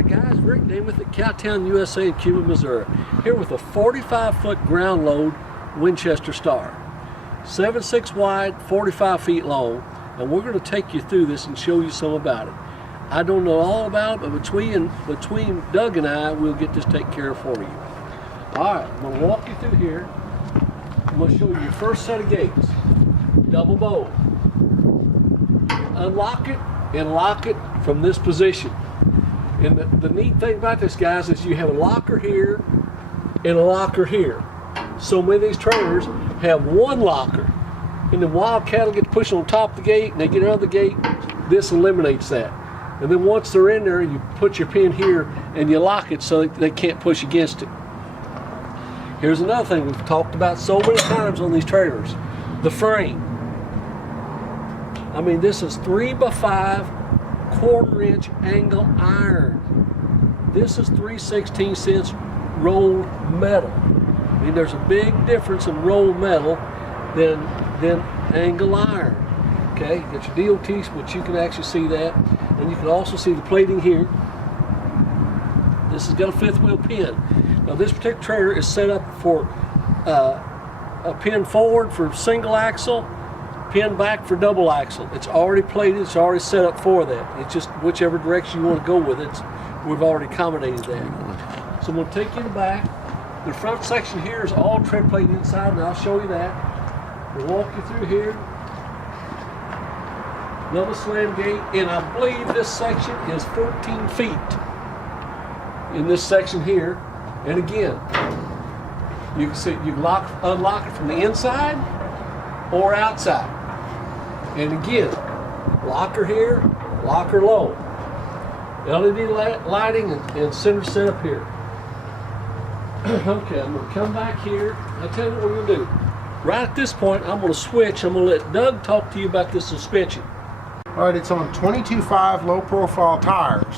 Hi guys, Rick Namath at Cowtown, USA in Cuba, Missouri. Here with a 45-foot ground load Winchester Star. 7'6" wide, 45 feet long, and we're going to take you through this and show you some about it. I don't know all about it, but between Doug and I, we'll get this taken care of for you. Alright, I'm going to walk you through here. I'm going to show you your first set of gates. Double bow. Unlock it and lock it from this position. And the neat thing about this, guys, is you have a locker here and a locker here. So many of these trailers have one locker, and the wild cattle get pushed on top of the gate and they get out of the gate. This eliminates that. And then once they're in there, you put your pin here and you lock it so they can't push against it. Here's another thing we've talked about so many times on these trailers: the frame. I mean, this is 3x5 1/4-inch angle iron. This is 3/16 rolled metal. I mean, there's a big difference in rolled metal than angle iron. Okay, you got your DOTs, which you can actually see that, and you can also see the plating here. This has got a fifth wheel pin. Now, this particular trailer is set up for a pin forward for single axle, pin back for double axle. It's already plated, it's already set up for that. It's just whichever direction you want to go with it, we've already accommodated that. So I'm going to take you to the back. The front section here is all tread plate inside, and I'll show you that. We'll walk you through here. Another slam gate, and I believe this section is 14 feet in this section here. And again, you can see you unlock it from the inside or outside. And again, locker here, locker low. LED lighting and center setup here. Okay, I'm going to come back here. I'll tell you what we're going to do. Right at this point, I'm going to switch. I'm going to let Doug talk to you about this suspension. All right, it's on 22.5 low profile tires,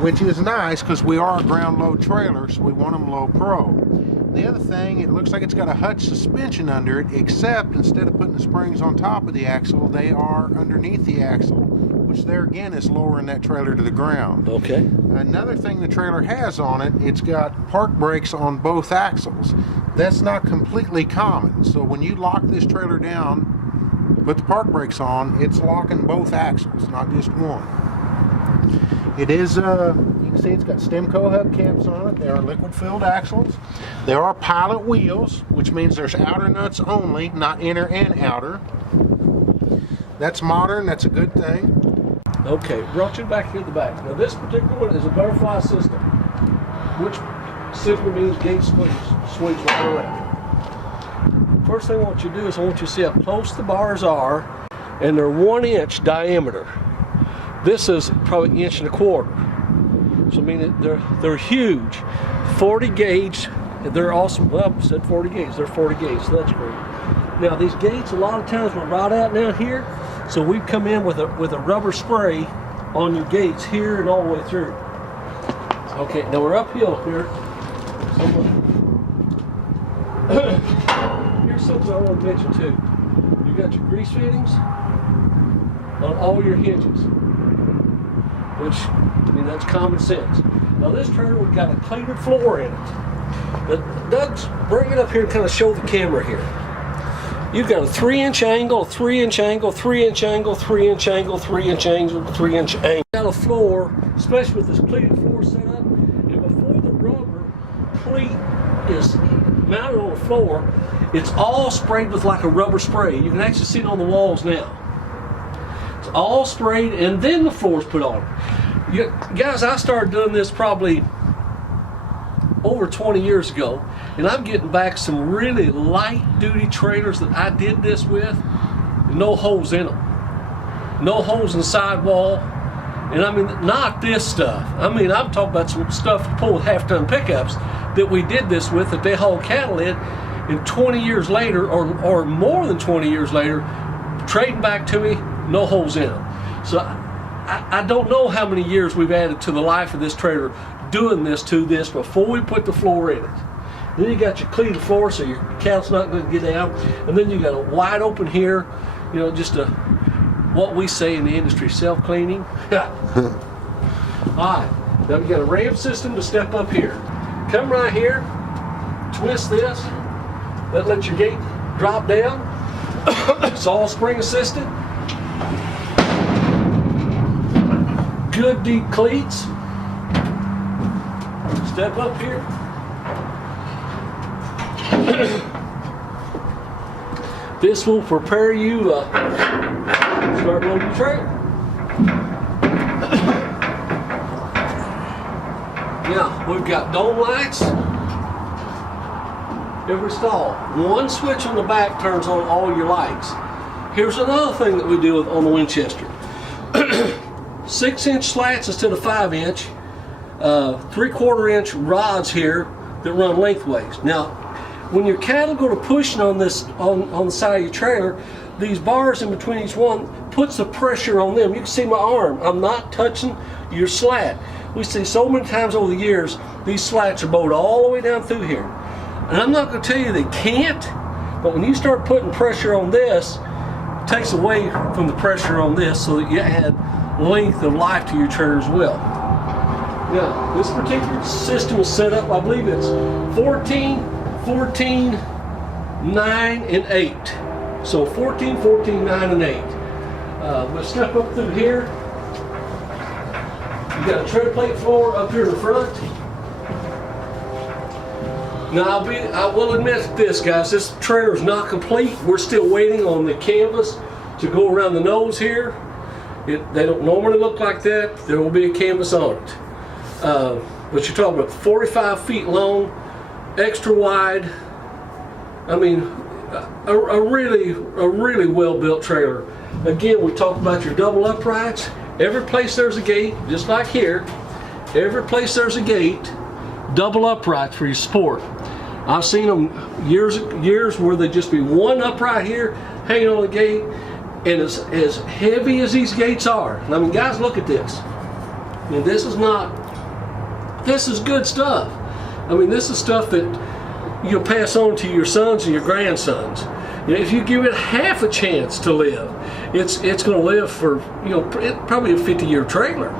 which is nice because we are a ground load trailer, so we want them low pro. The other thing, it looks like it's got a Hutch suspension under it, except instead of putting the springs on top of the axle, they are underneath the axle, which there again is lowering that trailer to the ground. Okay. Another thing the trailer has on it, it's got park brakes on both axles. That's not completely common, so when you lock this trailer down, put the park brakes on, it's locking both axles, not just one. It is, you can see it's got Stemco hubcaps on it. They are liquid filled axles. There are pilot wheels, which means there's outer nuts only, not inner and outer. That's modern, that's a good thing. Okay, brought you back here at the back. Now this particular one is a butterfly system, which simply means gate swings right around. First thing I want you to do is I want you to see how close the bars are, and they're 1 inch diameter. This is probably 1 1/4. So I mean, they're huge. 40 gauge. They're also, well, I said 40 gauge. They're 40 gauge, so that's great. Now these gates, a lot of times will rot out down here, so we've come in with a rubber spray on your gates here and all the way through. Okay, now we're uphill here. Here's something I want to mention too. You got your grease fittings on all your hinges, which, I mean, that's common sense. Now this trailer, we've got a plated floor in it. But Doug's, bring it up here and kind of show the camera here. You've got a 3-inch angle, 3-inch angle, 3-inch angle, 3-inch angle, 3-inch angle, 3-inch angle. You've got a floor, especially with this pleated floor set up, and before the rubber pleat is mounted on the floor, it's all sprayed with like a rubber spray. You can actually see it on the walls now. It's all sprayed, and then the floor's put on. Guys, I started doing this probably over 20 years ago, and I'm getting back some really light duty trailers that I did this with, no holes in them, no holes in the sidewall. And I mean, not this stuff. I mean, I'm talking about some stuff to pull with half-ton pickups that we did this with, that they haul cattle in, and 20 years later, or more than 20 years later, trading back to me, no holes in them. So I don't know how many years we've added to the life of this trailer doing this to this before we put the floor in it. Then you got your cleated floor, so your cattle's not going to get out. And then you got a wide open here, you know, just a what we say in the industry, self-cleaning. All right, Now we got a ramp system to step up here. Come right here, twist this, that lets your gate drop down. It's all spring assisted. Good deep cleats. Step up here. This will prepare you start loading your trailer. Now we've got dome lights. Every stall. One switch on the back turns on all your lights. Here's another thing that we do on the Winchester. 6-inch slats instead of 5-inch. 3/4 inch rods here that run lengthways. Now, when your cattle go to pushing on this on the side of your trailer, these bars in between each one puts the pressure on them. You can see my arm. I'm not touching your slat. We see so many times over the years these slats are bowed all the way down through here. And I'm not going to tell you they can't, but when you start putting pressure on this, it takes away from the pressure on this so that you add length of life to your trailer as well. Now, this particular system is set up, I believe it's 14, 14, 9, and 8. So 14, 14, 9, and 8. We'll step up through here. You've got a tread plate floor up here in the front. Now, I will admit this, guys, this trailer is not complete. We're still waiting on the canvas to go around the nose here. They don't normally look like that. There will be a canvas on it. But you're talking about 45 feet long, extra wide. I mean, a really well-built trailer. Again, we talked about your double uprights. Every place there's a gate, just like here, every place there's a gate, double uprights for your sport. I've seen them years where they just be one upright here, hanging on the gate, and it's as heavy as these gates are. I mean, guys, look at this. I mean, this is good stuff. I mean, this is stuff that you'll pass on to your sons and your grandsons. You know, if you give it half a chance to live, it's going to live for, you know, probably a 50-year trailer.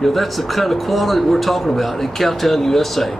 You know, that's the kind of quality we're talking about in Cowtown, USA.